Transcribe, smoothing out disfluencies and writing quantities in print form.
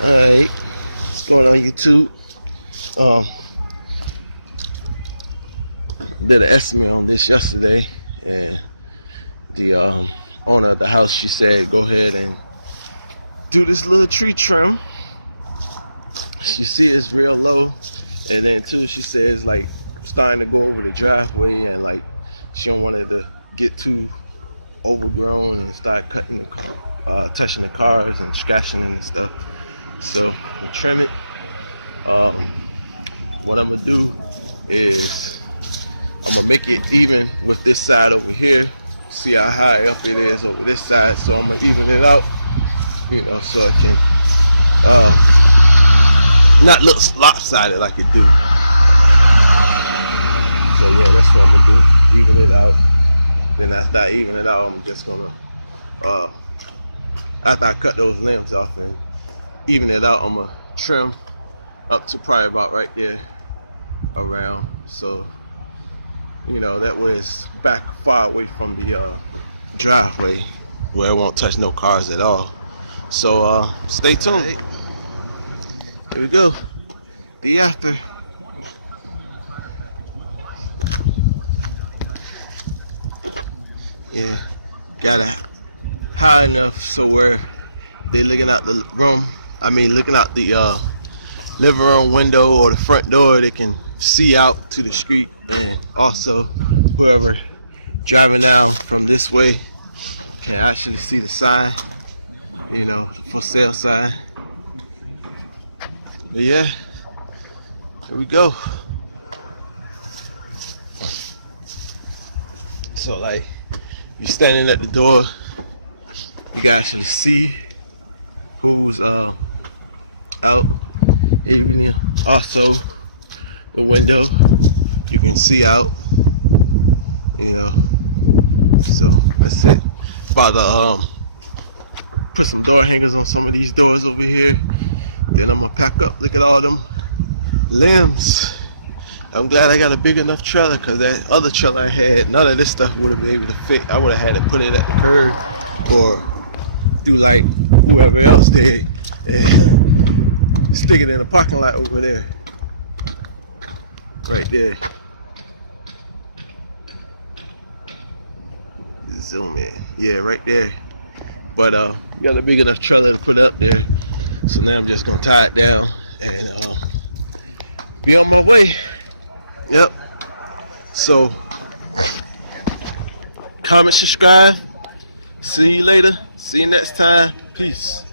Alright, what's going on YouTube? Did an estimate on this yesterday, and the owner of the house, she said go ahead and do this little tree trim. She see it's real low, and then too she says like starting to go over the driveway, and like she don't want it to get too overgrown and start cutting the car, touching the cars and scratching and stuff. So we'll trim it. What I'm gonna do is I'm gonna make it even with this side over here. See how high up it is over this side. So I'm gonna even it out, you know, so it can not look lopsided like it do. So yeah, that's what I'm gonna do. Even it out. Then after I even it out, I'm just gonna after I cut those limbs off and even it out, I'm gonna trim up to probably about right there around, so you know that way it's back far away from the driveway where it won't touch no cars at all. So stay tuned. Here we go. The after. Yeah, got it high enough so where they're looking out the room, looking out the living room window or the front door, they can see out to the street, and also whoever driving down from this way can actually see the sign, you know, for sale sign. But yeah, here we go. So like, you standing at the door, you can actually see who's out. Even also the window, you can see out, you know. So that's it. About to put some door hangers on some of these doors over here. Then I'm gonna pack up. Look at all them limbs. I'm glad I got a big enough trailer, because that other trailer I had, none of this stuff would have been able to fit. I would have had to put it at the curb or do like whoever else did and stick it in the parking lot over there. Right there. Zoom in. Yeah, right there. But you got a big enough trailer to put up there. So now I'm just gonna tie it down and be on my way. Yep. So comment, subscribe. See you later. See you next time. Peace.